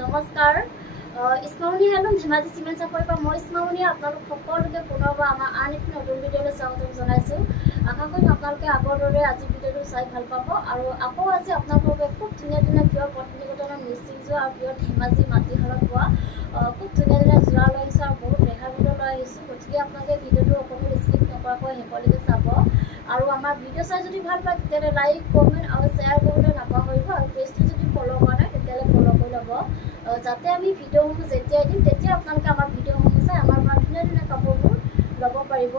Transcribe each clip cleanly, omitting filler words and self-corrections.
নমস্কাৰ ইছমামনি helm Dhemaji cement চাপৰিৰ পৰা মই ইছমামনি আপোনালোক সকলোকে পুনৰবাৰ আমাৰ আন এক নতুন ভিডিঅ'লৈ স্বাগতম জনাইছোঁ। আশা কৰিম আপোনালোকে আগৰ দৰে আজি ভিডিঅ'টো চাই ভাল পাব আৰু আকৌ আজি আপোনালোকে খুব ধুনীয়া ধুনীয়া প্ৰিয় পত্নীগতনা মিচিং যোৱা আৰু প্ৰিয় ধেমাজি মাটিশালত পোৱা খুব ধুনীয়া ধুনীয়া যোৰা লৈ আহিছোঁ আৰু বহুত ৰেহাই মূল্য লৈ আহিছোঁ। গতিকে আপোনালোকে ভিডিঅ'টো অকণো স্কিপ নকৰাকৈ শেষলৈকে চাব আৰু আমাৰ ভিডিঅ' চাই যদি ভাল পায় তেতিয়াহ'লে লাইক কমেণ্ট আৰু শ্বেয়াৰ কৰিবলৈ নাপাহৰিব আৰু পেজটো যদি ফ'ল' কৰা নাই তেতিয়াহ'লে ফ'ল' কৰি ল'ব যাতে আমি ভিডিঅ'সমূহ যেতিয়াই দিম তেতিয়া আপোনালোকে আমাৰ ভিডিঅ'সমূহ চাই আমাৰ পৰা ধুনীয়া ধুনীয়া কাপোৰবোৰ ল'ব পাৰিব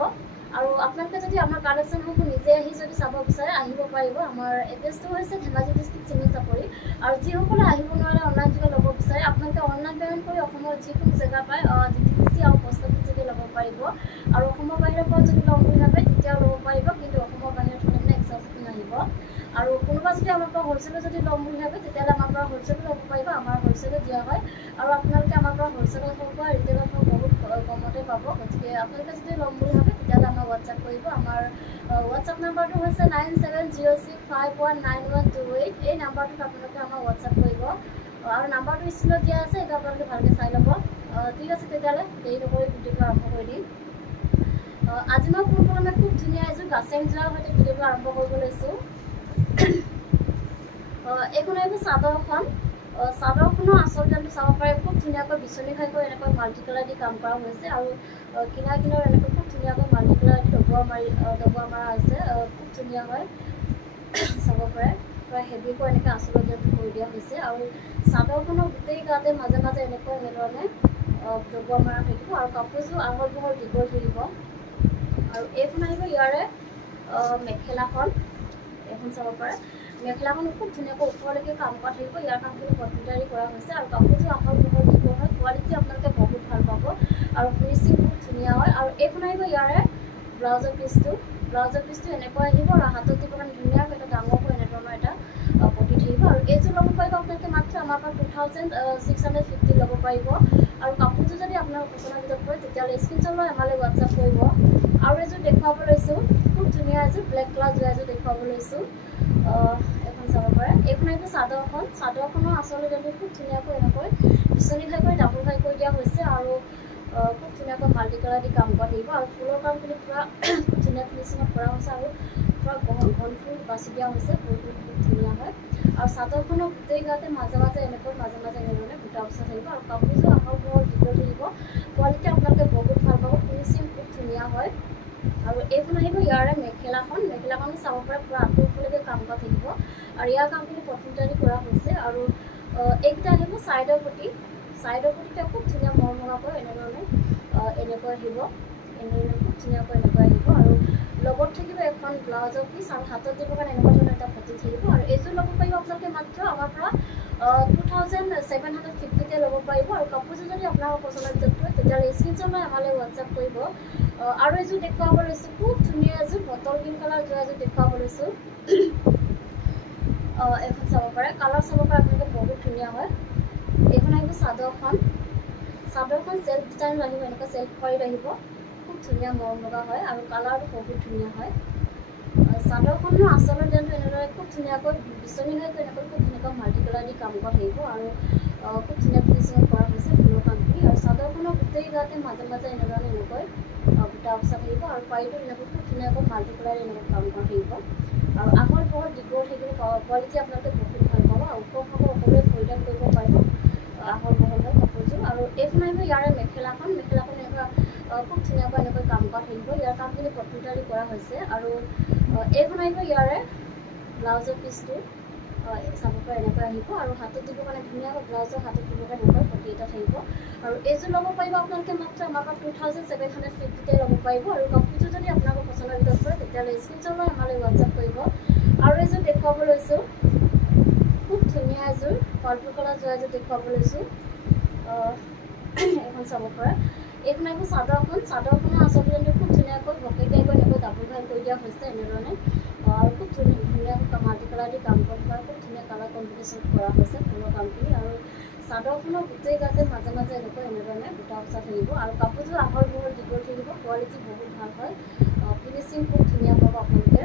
আৰু আপোনালোকে যদি আমাৰ কালেকশ্যনসমূহ নিজে আহি যদি চাব বিচাৰে আহিব পাৰিব। আমাৰ এড্ৰেছটো হৈছে ধেমাজি ডিষ্ট্ৰিক্ট চিমেণ্ট চাপৰি আৰু যিসকলে আহিব নোৱাৰে অনলাইন যোগে ল'ব বিচাৰে আপোনালোকে অনলাইন পে'মেণ্ট কৰি অসমৰ যিকোনো জেগা পায় DTDC আৰু পোষ্ট অফিচ যোগে ল'ব পাৰিব আৰু অসমৰ বাহিৰৰ পৰা যদি ল'ম বুলি ভাবে তেতিয়াও ল'ব পাৰিব, কিন্তু অসমৰ বাহিৰত হ'লে মানে এক্সট্ৰা চাৰ্জ নাহিব আৰু কোনোবা যদি আমাৰ পৰা হ'লচেলত যদি ল'ম বুলি ভাবে তেতিয়াহ'লে আমাৰ পৰা হ'লচেলো ল'ব পাৰিব। আমাৰ হ'লচেলত দিয়া হয় আৰু আপোনালোকে আমাৰ পৰা হ'লচেলত হওক বা ৰিটেইলত হওক বহুত কমতে পাব। গতিকে আপোনালোকে যদি ল'ম বুলি ভাবে তেতিয়াহ'লে আমাৰ হোৱাটছআপ কৰিব। আমাৰ হোৱাটছআপ নাম্বাৰটো হৈছে 9706519128। এই নাম্বাৰটোত আপোনালোকে আমাৰ হোৱাটছআপ কৰিব আৰু নাম্বাৰটো স্ক্ৰীনত দিয়া আছে, এইটো আপোনালোকে ভালকৈ চাই ল'ব। ঠিক আছে, তেতিয়াহ'লে দেৰি নকৰি ভিডিঅ'টো আৰম্ভ কৰি দিম। আজি মই পোনপ্ৰথমে খুব ধুনীয়া এযোৰ গাছেং যোৰাৰ সৈতে ভিডিঅ'টো আৰম্ভ কৰিব লৈছোঁ। এইখন আহিব চাদৰখন। চাদৰখনৰ আচল জানটো চাব পাৰে খুব ধুনীয়াকৈ বিচনী খাইকৈ এনেকৈ মাল্টি কালাৰ দি কাম কৰা হৈছে আৰু কিনাৰ কিনাৰ এনেকৈ খুব ধুনীয়াকৈ মাল্টি কালাৰ দি ডবোৱা মাৰা আছে। খুব ধুনীয়া হয় চাব পাৰে, প্ৰায় হেভিকৈ এনেকৈ আচলৰ জানটো কৰি দিয়া হৈছে আৰু চাদৰখনৰ গোটেই গাতে মাজে মাজে এনেকৈ এনেধৰণে ডবোৱা মাৰা থাকিব আৰু কাপোৰযোৰ আহল বহল দীঘল থাকিব। আৰু এইখন আহিব ইয়াৰে মেখেলাখন। এইখন চাব পাৰে মেখেলাখন খুব ধুনীয়াকৈ ওপৰলৈকে কাম কৰা থাকিব। ইয়াৰ কামখিনি কম্পিউটাৰী কৰা হৈছে আৰু কাপোৰযোৰ আহল বহল দীঘল হয়। কোৱালিটি আপোনালোকে বহুত ভাল পাব আৰু ফিনিচিং খুব ধুনীয়া হয়। আৰু এইখন আহিব ইয়াৰে ব্লাউজৰ পিচটো। ব্লাউজৰ পিচটো এনেকৈ আহিব আৰু হাতত দিব কাৰণে ধুনীয়াকৈ এটা ডাঙৰকৈ এনেধৰণৰ এটা পতি থাকিব আৰু এইযোৰ ল'ব পাৰিব আপোনালোকে মাত্ৰ আমাৰ পৰা 2650 ল'ব পাৰিব। আৰু কাপোৰযোৰ যদি আপোনাৰ পচন্দৰ ভিতৰত পৰে তেতিয়াহ'লে স্ক্ৰীনশ্বট লৈ আমালৈ হোৱাটছআপ কৰিব। আৰু এযোৰ দেখুৱাব লৈছোঁ, খুব ধুনীয়া এযোৰ ব্লেক কালাৰ যোৰা এযোৰ দেখুৱাব লৈছোঁ। এখন চাব পাৰে। এইখন আহিব চাদৰখন। চাদৰখনৰ আচলতে যদি খুব ধুনীয়াকৈ এনেকৈ বিচনী খাইকৈ ডাবুল খাই কৰি দিয়া হৈছে আৰু খুব ধুনীয়াকৈ মাল্টি কালাৰ দি কাম কৰা থাকিব আৰু ফুলৰ কামখিনি পূৰা খুব ধুনীয়া ফিনিচিঙত কৰা হৈছে আৰু পূৰা ঘন ফুল বাছি দিয়া হৈছে। ফুলবোৰ খুব ধুনীয়া হয় আৰু চাদৰখনৰ গোটেই গাতে মাজে মাজে এনেকৈ মাজে মাজে এনেধৰণে বুটা বচা থাকিব আৰু কাপোৰযোৰ আহল বহল দীঘল থাকিব। কোৱালিটি আপোনালোকে বহুত ভাল পাব, ফিনিচিং খুব ধুনীয়া হয়। আৰু এইখন আহিব ইয়াৰে মেখেলাখন। মেখেলাখন চাব পাৰে পূৰা আঁতৰলৈকে কাম কৰা থাকিব আৰু ইয়াৰ কামখিনি কম্পিউটাৰী কৰা হৈছে আৰু এইকেইটা আহিব ছাইডৰ পটি। ছাইডৰ পটিতে খুব ধুনীয়া মৰমঙাকৈ এনেধৰণে এনেকৈ আহিব, এনেধৰণে খুব ধুনীয়াকৈ এনেকৈ আহিব আৰু লগত থাকিব এখন ব্লাউজৰ পিচ আৰু হাতত দিব কাৰণে এনেকুৱা ধৰণৰ এটা পটি থাকিব। আৰু এইযোৰ ল'ব পাৰিব আপোনালোকে মাত্ৰ আমাৰ পৰা 2750 ল'ব পাৰিব আৰু কাপোৰযোৰ যদি আপোনালোকৰ পচন্দৰ ভিতৰত পৰে তেতিয়াহ'লে স্ক্ৰীনশ্বট লৈ আমালৈ হোৱাটছআপ কৰিব। আৰু এযোৰ দেখুৱাব লৈছোঁ, খুব ধুনীয়া এযোৰ বটল গ্ৰীণ কালাৰ যোৰা এযোৰ দেখুৱাব লৈছোঁ। এইখন চাব পাৰে, কালাৰ চাব পাৰে আপোনালোকে বহুত ধুনীয়া হয়। এইখন আহিব চাদৰখন। চাদৰখন চেল্ফ ডিজাইন আহিব, এনেকুৱা চেল্ফ পাৰীত আহিব, খুব ধুনীয়া মৰম লগা হয় আৰু কালাৰটো বহুত ধুনীয়া হয়। চাদৰখনৰ আচলৰ জানটো এনেদৰে খুব ধুনীয়াকৈ বিচনী খাইকৈ এনেকৈ খুব ধুনীয়াকৈ মাল্টি কালাৰ দি কাম কৰা থাকিব আৰু খুব ধুনীয়া ফিনিচিঙত কৰা হৈছে ফুলৰ কামখিনি আৰু চাদৰখনৰ গোটেই গাতে মাজে মাজে এনেধৰণে এনেকৈ বুটা বচা থাকিব আৰু পাৰিটো এনেকৈ খুব ধুনীয়াকৈ মাল্টি কালাৰ এনেকৈ কাম কৰা থাকিব আৰু আহল বহল দীঘল থাকিব। কোৱালিটি আপোনালোকে বহুত ভাল পাব আৰু ওখ খাব সকলোৱে পৰিধান কৰিব পাৰিব, আহল বহল হয় কাপোৰযোৰ। আৰু এইখন আহিব ইয়াৰে মেখেলাখন। মেখেলাখন এনেকুৱা খুব ধুনীয়াকৈ এনেকৈ কাম কৰা থাকিব। ইয়াৰ কামখিনি কম্পিউটাৰী কৰা হৈছে আৰু এইখন আহিব ইয়াৰে ব্লাউজৰ পিচটো। চাব পাৰে এনেকৈ আহিব আৰু হাতত দিব কাৰণে ধুনীয়াকৈ ব্লাউজৰ হাতত দিব কাৰণে এনেকৈ পটি এটা থাকিব আৰু এইযোৰ ল'ব পাৰিব আপোনালোকে মাত্ৰ আমাৰ পৰা 2750 ল'ব পাৰিব আৰু কাপোৰযোৰ যদি আপোনালোকৰ পচন্দৰ ভিতৰত পৰে তেতিয়াহ'লে স্ক্ৰীনশ্বট লৈ আমালৈ হোৱাটছআপ কৰিব। আৰু এযোৰ দেখুৱাব লৈছোঁ, খুব ধুনীয়া এযোৰ পাৰ্পল কালাৰ যোৰা এযোৰ দেখুৱাব লৈছোঁ। এইখন চাব পাৰে। এইখন আহিব চাদৰখন। চাদৰখনৰ আচলতে খুব ধুনীয়াকৈ বকেটাইকৈ এনেকৈ ডাবুল ঘাই কৰি দিয়া হৈছে এনেধৰণে আৰু খুব ধুনীয়াকৈ মাল্টি কালাৰ দি কাম কৰা খুব ধুনীয়া কালাৰ কম্বিনেশ্যন কৰা হৈছে ফুলৰ কামখিনি আৰু চাদৰখনৰ গোটেই গাতে মাজে মাজে এনেধৰণে বুটা বচা থাকিব আৰু কাপোৰযোৰ আহল বহল দীঘল থাকিব। কোৱালিটি বহুত ভাল হয়, ফিনিচিং খুব ধুনীয়া পাব আপোনালোকে।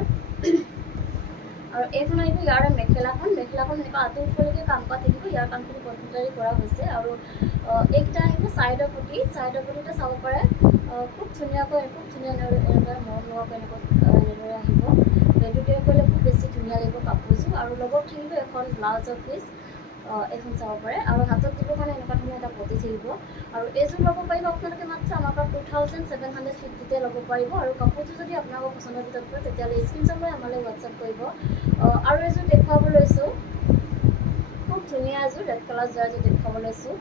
আৰু এইখন আহিব ইয়াৰ মেখেলাখন এনেকুৱা আঁতৰ ফুলকে কাম কৰা থাকিব ইয়াৰ কামখিনি কমপ্লিটলি কৰা হৈছে আৰু এইকেইটা আহিব চাইডৰ পটিতে চাব পাৰে খুব ধুনীয়া এনেদৰে মৰম লগা এনেদৰে আহিব ৰেডি কৰিলে খুব বেছি ধুনীয়া লাগিব কাপোৰযোৰ আৰু লগত থাকিব এখন ব্লাউজৰ পিচ এখন চাব পাৰে আৰু হাতত দিব কাৰণে এনেকুৱা ধৰণৰ এটা পটি থাকিব আৰু এইযোৰ ল'ব পাৰিব আপোনালোকে মাত্ৰ আমাৰ পৰা 2750 ল'ব পাৰিব আৰু কাপোৰযোৰ যদি আপোনালোকৰ পচন্দৰ ভিতৰত পৰে তেতিয়াহ'লে স্ক্ৰীনশ্বট লৈ আমালৈ হোৱাটছআপ কৰিব আৰু এযোৰ দেখুৱাব লৈছোঁ খুব ধুনীয়া এযোৰ ৰেড কালাৰ যোৱা এযোৰ দেখুৱাব লৈছোঁ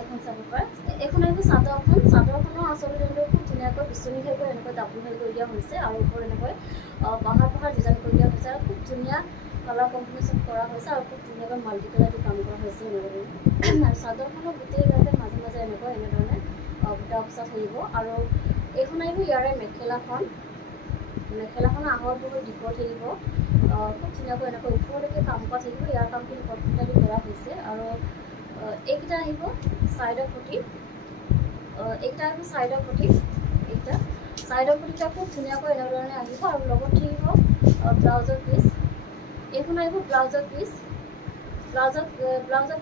এখন চাব পাৰে এখন আহিব চাদৰখনৰ আচলতে খুব ধুনীয়াকৈ বিচনী খাই কৰি এনেকৈ ডাবুল খাই কৰি দিয়া হৈছে আৰু ওপৰত এনেকৈ পাহাৰ ডিজাইন কৰি দিয়া হৈছে আৰু খুব ধুনীয়া কালাৰ কম্বিনেশ্যন কৰা হৈছে আৰু খুব ধুনীয়াকৈ মাল্টি কালাৰ দি কাম কৰা হৈছে এনেদৰে আৰু চাদৰখনৰ গোটেই গাতে মাজে এনেধৰণে বুটা বচা থাকিব আৰু এইখন আহিব ইয়াৰে মেখেলাখন আহৰ বহুত দীঘল থাকিব খুব ধুনীয়াকৈ এনেকৈ ওপৰলৈকে কাম কৰা থাকিব ইয়াৰ কামখিনি কমপ্লিটলি কৰা হৈছে আৰু এইকেইটা আহিব চাইডৰ পটি এইকেইটা খুব ধুনীয়াকৈ এনেধৰণে আহিব আৰু লগত থাকিব ব্লাউজৰ পিচ এইখন আহিব ব্লাউজৰ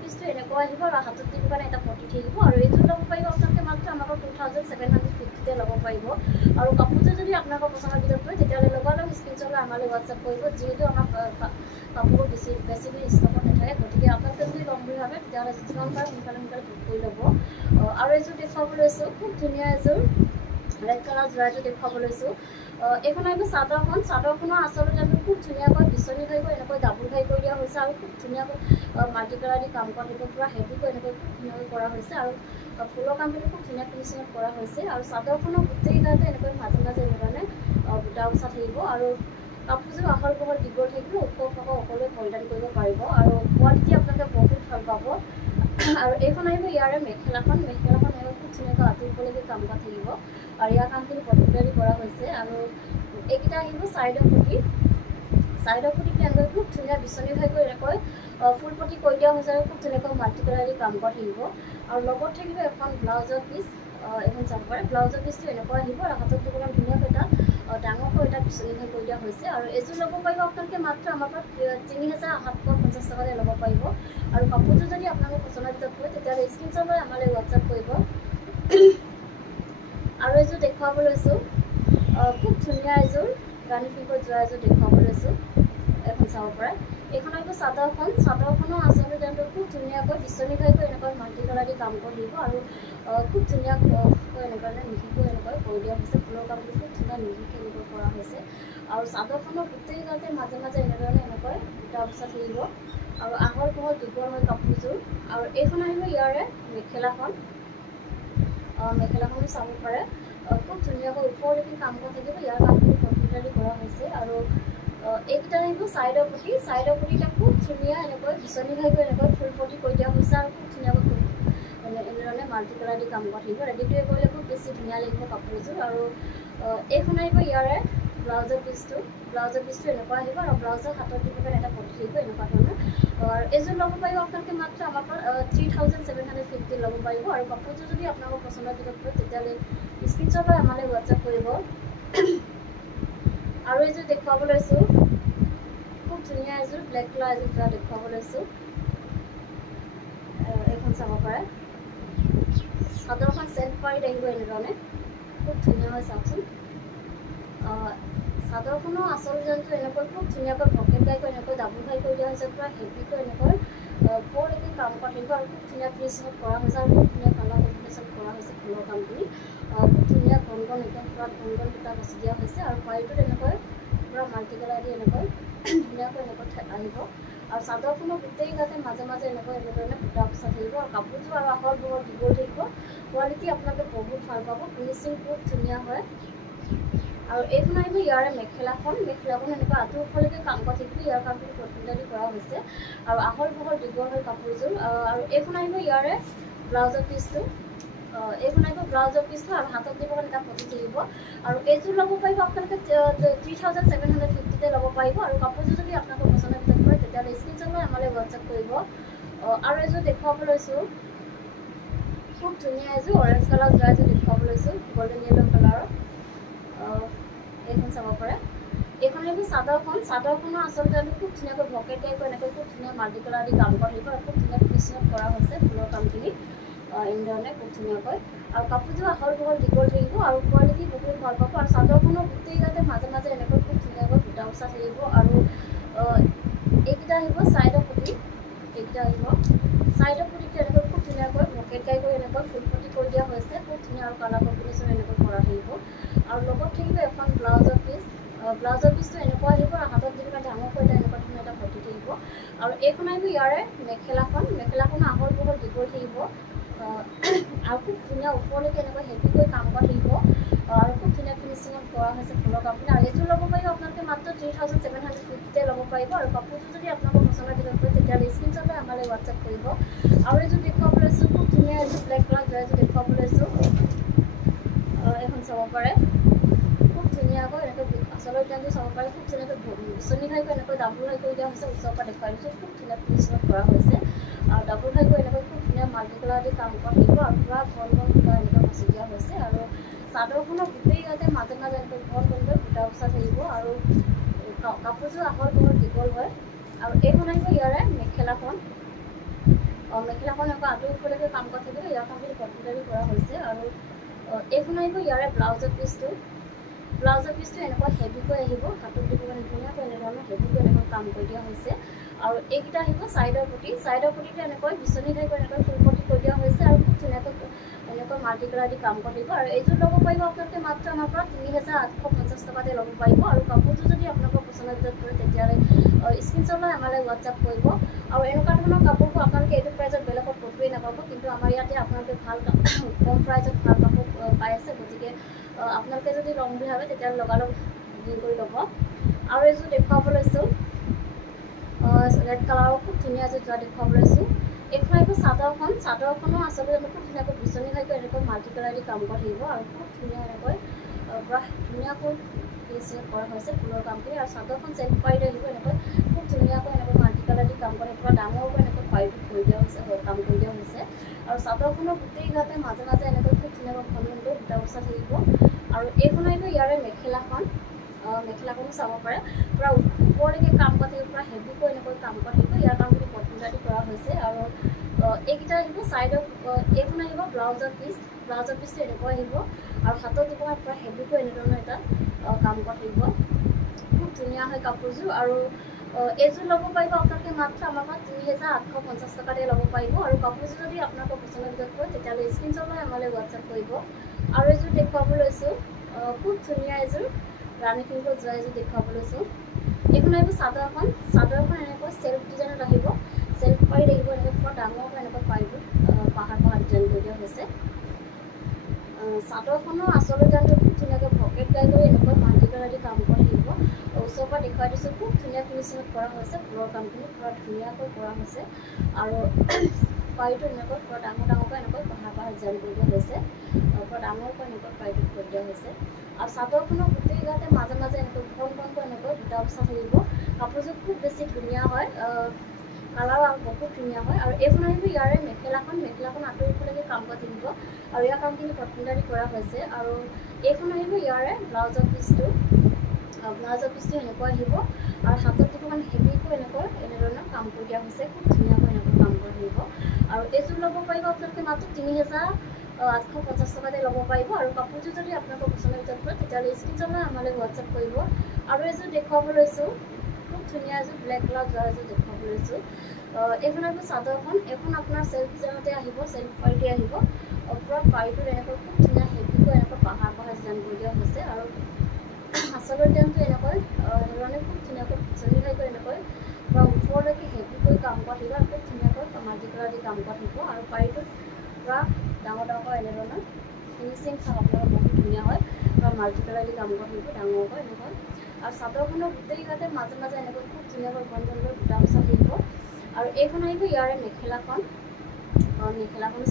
পিচটো এনেকুৱা আহিব আৰু হাতত দিব কাৰণে এটা পটি থাকিব আৰু এইযোৰ ল'ব পাৰিব আপোনালোকে মাত্ৰ আমাক 2750 ল'ব পাৰিব আৰু কাপোৰযোৰ যদি আপোনালোকৰ পচন্দৰ ভিতৰত পৰে তেতিয়াহ'লে লগালগ স্ক্ৰীনশ্বট লৈ আমালৈ হোৱাটছআপ কৰিব যিহেতু আমাৰ কাপোৰ বেছি ষ্টকত নাথাকে গতিকে আপোনালোকে যদি ল'ম বুলি ভাবে তেতিয়াহ'লে যিমান পাৰে সোনকালে বুক কৰি ল'ব আৰু এযোৰ দেখুৱাব লৈছোঁ খুব ধুনীয়া এযোৰ ৰেড কালাৰ যোৰা এযোৰ দেখুৱাব লৈছোঁ এইখন আহিব চাদৰখনৰ আচলতে খুব ধুনীয়াকৈ বিচনী খাই গৈ এনেকৈ ডাবুল খাই কৰি দিয়া হৈছে আৰু খুব ধুনীয়াকৈ মাল্টি কালাৰ দি কাম কৰা থাকিব পূৰা হেভিকৈ এনেকৈ খুব ধুনীয়াকৈ কৰা হৈছে আৰু ফুলৰ কামখিনি খুব ধুনীয়া ফিনিচিঙত কৰা হৈছে আৰু চাদৰখনৰ গোটেই গাতে এনেকৈ মাজে এনেধৰণে বুটা বচা থাকিব আৰু কাপোৰযোৰ আহল বহল দীঘল থাকিব ওখ সকলোৱে পৰিধান কৰিব পাৰিব আৰু কোৱালিটি আপোনালোকে বহুত ভাল পাব আৰু এইখন আহিব ইয়াৰে মেখেলাখন আহিব খুব ধুনীয়াকৈ আঁতৰ ফুললৈকে কাম কৰা থাকিব আৰু ইয়াৰ কামখিনি কমপ্লিটলি কৰা হৈছে আৰু এইকেইটা আহিব চাইডৰ পটিটো এনেকৈ খুব ধুনীয়া বিচনী খাই কৰি এনেকৈ ফুল পটি কৰি দিয়া হৈছে আৰু খুব ধুনীয়াকৈ মাল্টি কালাৰ দি কাম কৰা থাকিব আৰু লগত থাকিব এখন ব্লাউজৰ পিচ এখন চাব পাৰে ব্লাউজৰ পিচটো এনেকুৱা আহিব আৰু হাতত দিব কাৰণে ধুনীয়াকৈ এটা ডাঙৰকৈ এটা বিচনী খাই কৰি দিয়া হৈছে আৰু এইযোৰ ল'ব পাৰিব আপোনালোকে মাত্ৰ আমাৰ পৰা 3750 টকাতে ল'ব পাৰিব আৰু কাপোৰযোৰ যদি আপোনালোকৰ পচন্দৰ ভিতৰত পৰে তেতিয়াহ'লে স্ক্ৰীনশ্বট লৈ আমালৈ হোৱাটছআপ কৰিব আৰু এযোৰ দেখুৱাব লৈছোঁ খুব ধুনীয়া এযোৰ ৰাণী পিংকত যোৱা এযোৰ দেখুৱাব লৈছোঁ এখন চাব পাৰে এইখন আহিব চাদৰখনৰ আচলতে খুব ধুনীয়াকৈ বিচনী খাই কৰি এনেকৈ মাল্টি কালাৰ দি কাম কৰি দিব আৰু খুব ধুনীয়াকৈ এনেকৈ মিহিকৈ এনেকৈ কৰি দিয়া হৈছে ফুলৰ কামবোৰ খুব ধুনীয়া মিহিকৈ এনেকৈ কৰা হৈছে আৰু চাদৰখনৰ গোটেই গাতে মাজে এনেধৰণে এনেকৈ বুটা বচা থাকিব আৰু আহল বহল দীঘল হয় কাপোৰযোৰ আৰু এইখন আহিব ইয়াৰে মেখেলাখনো চাব পাৰে খুব ধুনীয়াকৈ ওপৰলৈকে কাম কৰা থাকিব ইয়াৰ কামখিনি কমপ্লিটলি কৰা হৈছে আৰু এইকেইটা আহিব চাইডৰ পটিটা খুব ধুনীয়া এনেকৈ বিচনী খাই গৈ এনেকৈ ফুল পটি কৰি দিয়া হৈছে আৰু খুব ধুনীয়াকৈ এনেধৰণে মাল্টি কালাৰ দি কাম কৰা থাকিব ৰেডি কৰিলে খুব বেছি ধুনীয়া লাগিব কাপোৰযোৰ আৰু এইখন আহিব ইয়াৰে ব্লাউজৰ পিচটো এনেকুৱা আহিব আৰু ব্লাউজৰ হাতত দিব কাৰণে এটা পটি থাকিব এনেকুৱা ধৰণৰ আৰু এইযোৰ ল'ব পাৰিব আপোনালোকে মাত্ৰ আমাৰ পৰা 3750 ল'ব পাৰিব আৰু কাপোৰযোৰ যদি আপোনালোকৰ পচন্দৰ ভিতৰত পৰে তেতিয়াহ'লে স্ক্ৰীনশ্বট লৈ আমালৈ হোৱাটছআপ কৰিব আৰু এইযোৰ দেখুৱাব লৈছোঁ খুব ধুনীয়া এযোৰ ব্লেক কালাৰ এযোৰ যোৰা দেখুৱাব লৈছোঁ এইখন চাব পাৰে চাদৰখন চেণ্ট পাৰি আহিব এনেধৰণে খুব ধুনীয়া হয় চাওকচোন চাদৰখনৰ আচল ডিজাইনটো এনেকৈ খুব ধুনীয়াকৈ পকেট গাইকৈ এনেকৈ ডাবুল খাই কৰি দিয়া হৈছে পূৰা হেভিকৈ এনেকৈ ওপৰলৈকে কাম কৰা থাকিব আৰু খুব ধুনীয়া ফিনিচিঙত কৰা হৈছে আৰু খুব ধুনীয়া কালাৰ কম্বিনেশ্যন কৰা হৈছে ফুলৰ কামখিনি খুব ধুনীয়া ঘন একদম পূৰা ঘন বুটা বাচি দিয়া হৈছে আৰু পাৰিটোত এনেকৈ পূৰা মাল্টি কালাৰ দি এনেকৈ ধুনীয়াকৈ এনেকৈ আহিব আৰু চাদৰখনৰ গোটেই গাতে মাজে এনেকৈ এনেধৰণে বুটা বচা থাকিব আৰু কাপোৰযোৰ আৰু আহল বহল দীঘল থাকিব কোৱালিটি আপোনালোকে বহুত ভাল পাব ফিনিচিং খুব ধুনীয়া হয় আৰু এইখন আহিব ইয়াৰে মেখেলাখন এনেকুৱা আঁতৰ ফাললৈকে কাম কৰা থাকিব ইয়াৰ কামখিনি কমপ্লিটলি কৰা হৈছে আৰু আহল বহল দীঘল হয় কাপোৰযোৰ আৰু এইখন আহিব ইয়াৰে ব্লাউজৰ পিচটো আৰু হাতত দিব কাৰণে এটা পটি থাকিব আৰু এইযোৰ ল'ব পাৰিব আপোনালোকে 3750 ল'ব পাৰিব আৰু কাপোৰযোৰ যদি আপোনালোকৰ পচন্দৰ ভিতৰত পৰে তেতিয়াহ'লে স্ক্ৰীনশ্বট লৈ আমালৈ হোৱাটছআপ কৰিব আৰু এযোৰ দেখুৱাব লৈছোঁ খুব ধুনীয়া এযোৰ অৰেঞ্জ কালাৰ যোৱা এযোৰ দেখুৱাব লৈছোঁ গল্ডেন য়েল্ল' কালাৰৰ এইখন চাব পাৰে এইখন আহিব চাদৰখন চাদৰখনৰ আচলতে আমি খুব ধুনীয়াকৈ ভকেট টাইপৰ এনেকৈ খুব ধুনীয়া মাল্টি কালাৰ দি কাম কৰা থাকিব আৰু খুব ধুনীয়া ফিনিচিঙত কৰা হৈছে ফুলৰ কামখিনি এনেধৰণে খুব ধুনীয়াকৈ আৰু কাপোৰযোৰ আহল বহল দীঘল থাকিব আৰু কোৱালিটি বহুত ভাল পাব আৰু চাদৰখনৰ গোটেই গাতে মাজে মাজে এনেকৈ খুব ধুনীয়াকৈ বুটা উচা থাকিব আৰু এইকেইটা আহিব চাইডৰ পুতি এইকেইটা আহিব চাইডৰ পুতিটো এনেকৈ খুব ধুনীয়াকৈ ভকেট টাইপ কৰি এনেকৈ ফুলপটি কৰি দিয়া হৈছে খুব ধুনীয়া আৰু কালাৰ কম্বিনেশ্যন এনেকৈ কৰা থাকিব আৰু লগত থাকিব এখন ব্লাউজৰ পিচটো এনেকুৱা আহিব আৰু হাতত যেনিবা ডাঙৰ কৰিলে এনেকুৱা ধৰণৰ এটা পটি থাকিব আৰু এইখন আহিব ইয়াৰে মেখেলাখন আহল বহল দীঘল থাকিব আৰু খুব ধুনীয়া ওপৰলৈকে এনেকৈ হেভিকৈ কাম কৰা থাকিব আৰু খুব ধুনীয়া ফিনিচিঙত কৰা হৈছে ফুলৰ কাপোৰ আৰু এইযোৰ ল'ব পাৰিব আপোনালোকে মাত্ৰ 3750 ল'ব পাৰিব আৰু কাপোৰটো যদি আপোনালোকৰ পচন্দ হয় তেতিয়াহ'লে স্ক্ৰীনশ্বট লৈ আমালৈ হোৱাটছএপ কৰিব আৰু এইযোৰ দেখুৱাব লৈছোঁ খুব ধুনীয়া এযোৰ ব্লেক কালাৰ এযোৰ দেখুৱাব লৈছোঁ এখন চাব পাৰে খুব ধুনীয়াকৈ এনেকৈ আচলৰ ডিজাইনটো চাব পাৰে খুব ধুনীয়াকৈ বিচনী ঘাইকৈ এনেকৈ ডাবুল ঘাই কৰি দিয়া হৈছে ওচৰৰ পৰা দেখুৱাই দিছোঁ খুব ধুনীয়া ফিনিচিঙত কৰা হৈছে আৰু ডাবুল ঘাইকৈ এনেকৈ খুব ধুনীয়া মাল্টি কালাৰ দি কাম কৰা থাকিব আৰু পূৰা ঘন বুটা এনেকৈ বাছি দিয়া হৈছে আৰু চাদৰখনৰ গোটেই ইয়াতে মাজে মাজে এনেকৈ ঘন ঘনকৈ বুটা উচা থাকিব আৰু কাপোৰযোৰ আহল বহল দীঘল হয় আৰু এইখন আহিব ইয়াৰে মেখেলাখন এনেকুৱা আঁতৰ ওপৰলৈকে কাম কৰা থাকিব ইয়াৰ কামখিনি কম্পিউটাৰী কৰা হৈছে আৰু এইখন আহিব ইয়াৰে ব্লাউজৰ পিচটো এনেকুৱা হেভিকৈ আহিব হাতত দিব মানে ধুনীয়াকৈ এনেধৰণৰ হেভিকৈ এনেকৈ কাম কৰি দিয়া হৈছে আৰু এইকেইটা আহিব চাইডৰ পুতিটো এনেকৈ বিচনী ঘাইকৈ এনেকৈ ফুলপটি কৰি দিয়া হৈছে আৰু খুব ধুনীয়াকৈ এনেকৈ মাল্টি কালাৰ দি কাম কৰি দিব আৰু এইযোৰ ল'ব পাৰিব আপোনালোকে মাত্ৰ আমাৰ পৰা 3850 টকাতে ল'ব পাৰিব আৰু কাপোৰটো যদি আপোনালোকৰ পচন্দৰ ভিতৰত কৰে তেতিয়াহ'লে স্ক্ৰীনশ্বট লৈ আমালৈ হোৱাটছআপ কৰিব আৰু এনেকুৱা ধৰণৰ কাপোৰবোৰ আপোনালোকে এইটো প্ৰাইজত বেলেগত ক'তোৱেই নাপাব কিন্তু আমাৰ ইয়াতে আপোনালোকে ভাল কম প্ৰাইজত ভাল কাপোৰ পাই আছে গতিকে আপোনালোকে যদি ল'ম বুলি ভাবে তেতিয়াহ'লে লগালগ বুকিং কৰি ল'ব আৰু এইযোৰ দেখুৱাব লৈছোঁ ৰেড কালাৰৰ খুব ধুনীয়া এযোৰ যোৱা দেখুৱাব লৈছোঁ এইখন আহিব চাদৰখনো আচলতে খুব ধুনীয়াকৈ বিচনী ঘাইকৈ এনেকৈ মাল্টি কালাৰ দি কাম কৰা থাকিব আৰু খুব ধুনীয়া এনেকৈ পূৰা ধুনীয়াকৈ ফিনিচিং কৰা হৈছে ফুলৰ কামখিনি আৰু চাদৰখন চেল্ফ পাইড আহিব এনেকৈ খুব ধুনীয়াকৈ এনেকৈ মাল্টি কালাৰ দি কাম কৰা পূৰা ডাঙৰকৈ এনেকৈ পাইডত কৰি দিয়া হৈছে কাম কৰি দিয়া হৈছে আৰু চাদৰখনৰ গোটেই গাতে মাজে মাজে এনেকৈ খুব ধুনীয়াকৈ ঘনকৈ বুটা বচা থাকিব আৰু এইখন আহিব ইয়াৰে মেখেলাখনো চাব পাৰে পূৰা ওপৰলৈকে কাম কৰা থাকিব পূৰা হেভিকৈ এনেকৈ কাম কৰা থাকিব ইয়াৰ কামখিনি কম্পিউটাৰী কৰা হৈছে আৰু এইকেইটা আহিব চাইডত এইখন আহিব ব্লাউজৰ পিচটো এনেকুৱা আহিব আৰু হাতত দিব পূৰা হেভিকৈ এনেধৰণৰ এটা কাম কৰা থাকিব খুব ধুনীয়া হয় কাপোৰযোৰ আৰু এইযোৰ ল'ব পাৰিব আপোনালোকে মাত্ৰ আমাৰ পৰা 3850 টকাতে ল'ব পাৰিব আৰু কাপোৰযোৰ যদি আপোনালোকৰ পচন্দৰ ভিতৰত কৰে তেতিয়াহ'লে স্ক্ৰীনশ্বট লৈ আমালৈ হোৱাটছআপ কৰিব আৰু এইযোৰ দেখুৱাব লৈছোঁ খুব ধুনীয়া এযোৰ ৰাণী পিংকত যোৱা এযোৰ দেখুৱাব লৈছোঁ এইখন আহিব চাদৰখন এনেকৈ চেল্ফ ডিজাইনত আহিব চেল্ফ পাইড আহিব এনেকৈ পূৰা ডাঙৰকৈ এনেকৈ পাইডত পাহাৰ ডিজাইন কৰি দিয়া হৈছে চাদৰখনৰ আচল ডিজাইনটো খুব ধুনীয়াকৈ ভকেট গাই কৰি এনেকৈ মাল্টি কালাৰ দি কাম কৰি থাকিব ওচৰৰ পৰা দেখুৱাই দিছোঁ খুব ধুনীয়া ফিনিচিঙত কৰা হৈছে ফুলৰ কামখিনি পূৰা ধুনীয়াকৈ কৰা হৈছে আৰু পাইটো এনেকৈ পূৰা ডাঙৰকৈ এনেকৈ পাহাৰ ডিজাইন কৰি দিয়া হৈছে পূৰা ডাঙৰকৈ এনেকৈ পাইডত কৰি দিয়া হৈছে আৰু চাদৰখনৰ গোটেই গাতে মাজে মাজে এনেকৈ ঘনকৈ এনেকৈ বুটা বচা থাকিব কাপোৰযোৰ খুব বেছি ধুনীয়া হয় কালাৰ আৰু বহুত ধুনীয়া হয় আৰু এইখন আহিব ইয়াৰে মেখেলাখন আঁতৰিবলৈকে কাম কৰা থাকিব আৰু ইয়াৰ কামখিনি কম্পিউটাৰী কৰা হৈছে আৰু এইখন আহিব ইয়াৰে ব্লাউজৰ পিচটো এনেকুৱা আহিব আৰু হাতত দিব মানে হেভিকৈ এনেধৰণৰ কাম কৰি দিয়া হৈছে খুব ধুনীয়াকৈ এনেকৈ কাম কৰি থাকিব আৰু এইযোৰ ল'ব পাৰিব আপোনালোকে মাত্ৰ 3850 টকাতে ল'ব পাৰিব আৰু কাপোৰযোৰ যদি আপোনালোকৰ পচন্দৰ ভিতৰত কৰে তেতিয়াহ'লে স্ক্ৰীনশ্বট লৈ আমালৈ হোৱাটছআপ কৰিব আৰু এইযোৰ দেখুৱাব লৈছোঁ খুব ধুনীয়া এযোৰ ব্লেক কালাৰ যোৱা এযোৰ দেখুৱাব লৈছোঁ এইখন আহিব চাদৰখন এইখন আপোনাৰ চেল্ফ ডিজাইনতে আহিব চেল্ফ পাইডে আহিব পূৰা পাইডত এনেকৈ খুব ধুনীয়া হেভিকৈ এনেকৈ পাহাৰ ডিজাইন কৰি দিয়া হৈছে আৰু আচলৰ ডিজাইনটো এনেকৈ ধৰণে খুব ধুনীয়াকৈ বিচনী ঘাইকৈ এনেকৈ পূৰা ওপৰলৈকে হেভিকৈ কাম কৰা থাকিব আৰু খুব ধুনীয়াকৈ মাল্টি কালাৰ দি কাম কৰা থাকিব আৰু পাইডত পূৰা ডাঙৰকৈ এনেধৰণৰ ফিনিচিং চাওক আপোনালোকৰ বহুত ধুনীয়া হয় পূৰা মাল্টি কালাৰ দি কাম কৰা থাকিব ডাঙৰকৈ এনেকৈ আৰু চাদৰখনৰ গোটেই গাতে মাজে মাজে এনেকৈ খুব ধুনীয়াকৈ ঘনকৈ বুটা বচা থাকিব আৰু এইখন আহিব ইয়াৰে মেখেলাখনো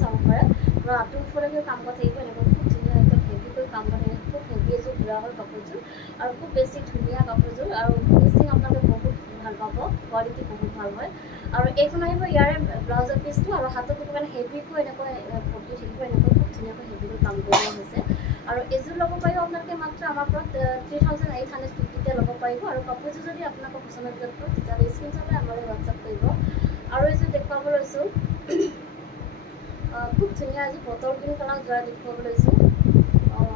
চাব পাৰে পূৰা আঁতৰ ওপৰলৈকে কাম কৰা থাকিব এনেকৈ খুব ধুনীয়া একদম হেভিকৈ কাম কৰা থাকিব খুব হেভি এযোৰ ঘূৰা হয় কাপোৰযোৰ আৰু খুব বেছি ধুনীয়া কাপোৰযোৰ আৰু ফিনিচিং আপোনালোকে বহুত ভাল পাব কোৱালিটি বহুত ভাল হয় আৰু এইখন আহিব ইয়াৰে ব্লাউজৰ পিচটো আৰু হাতত মানে হেভিকৈ এনেকৈ পটি থাকিব এনেকৈ খুব ধুনীয়াকৈ হেভিকৈ কাম কৰি দিয়া হৈছে আৰু এইযোৰ ল'ব পাৰিব আপোনালোকে মাত্ৰ আমাৰ পৰা 3850 তেতিয়া ল'ব পাৰিব আৰু কাপোৰযোৰ যদি আপোনালোকৰ পচন্দৰ ভিতৰত পৰে তেতিয়াহ'লে স্ক্ৰীনশ্বট লৈ আমালৈ হোৱাটছআপ কৰিব আৰু এইযোৰ দেখুৱাব লৈছোঁ খুব ধুনীয়া এযোৰ বটল গ্ৰীণ কালাৰ যোৰা দেখুৱাব লৈছোঁ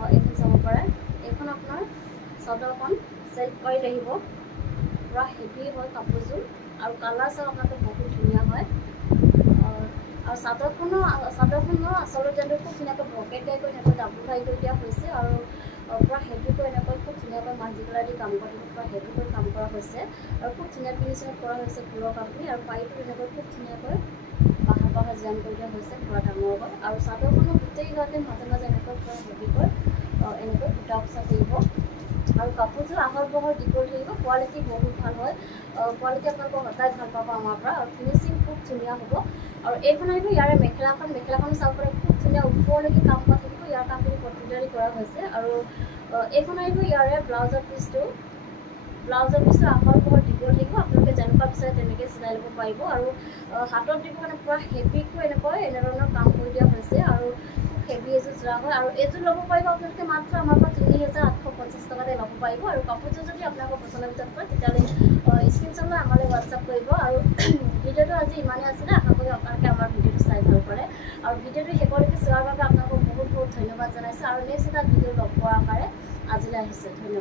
এইখন চাব পাৰে এইখন আপোনাৰ চাদৰখন চেল্ফ অইল আহিব পুৰা হেভি হয় কাপোৰযোৰ আৰু কালাৰ চাওক আপোনালোকে বহুত ধুনীয়া হয় আৰু চাদৰখনৰ আচলতে খুব ধুনীয়াকৈ ব্ৰকেট টাইপ কৰি এনেকৈ ডাবুল হাই কৰি দিয়া হৈছে আৰু পুৰা হেভিকৈ এনেকৈ খুব ধুনীয়াকৈ মাল্টিকালাৰ দি কাম কৰা পুৰা হেভিকৈ কাম কৰা হৈছে আৰু খুব ধুনীয়া ফিনিচিঙত কৰা হৈছে ফুলৰ কামখিনি আৰু পাৰিটো এনেকৈ খুব ধুনীয়াকৈ বাহা ডিজাইন কৰি দিয়া হৈছে পুৰা ডাঙৰ হয় আৰু চাদৰখনৰ গোটেই গাতে মাজে মাজে এনেকৈ পুৰা হেভিকৈ এনেকৈ বুটা উচা থাকিব আৰু কাপোৰযোৰ আহল বহল দীঘল থাকিব কোৱালিটি বহুত ভাল হয় কোৱালিটি আপোনালোকক সদায় ভাল পাব আমাৰ পৰা আৰু ফিনিচিং খুব ধুনীয়া হ'ব আৰু এইখন আহিব ইয়াৰে মেখেলাখন চাব পাৰে খুব ধুনীয়া ওপৰলৈকে কাম কৰা থাকিব ইয়াৰ কামখিনি কটুটাৰী কৰা হৈছে আৰু এইখন আহিব ইয়াৰে ব্লাউজৰ পিচটো আহল বহল দীঘল থাকিব আপোনালোকে যেনেকুৱা বিচাৰে তেনেকৈ চিলাই ল'ব পাৰিব আৰু হাতত দিব মানে পুৰা হেভিকৈ এনেধৰণৰ কাম কৰি দিয়া হৈছে আৰু খুব হেভি এযোৰ যোৰা হয় আৰু এইযোৰ ল'ব পাৰিব আপোনালোকে মাত্ৰ আমাৰ পৰা ৩,৮৫০ টকাতে ল'ব পাৰিব আৰু কাপোৰযোৰ যদি আপোনালোকৰ পচন্দৰ ভিতৰত পৰে তেতিয়াহ'লে স্ক্ৰীনশ্বট লৈ আমালৈ হোৱাটছআপ কৰিব আৰু ভিডিঅ'টো আজি ইমানেই আছিলে আশা কৰি আপোনালোকে আমাৰ ভিডিঅ'টো চাই ভাল কৰে আৰু ভিডিঅ'টো শেষলৈকে চোৱাৰ বাবে আপোনালোকক বহুত বহুত ধন্যবাদ জনাইছোঁ আৰু নেক্সট এটা ভিডিঅ' লগ পোৱাৰ আশাৰে আজিলৈ আহিছোঁ ধন্যবাদ।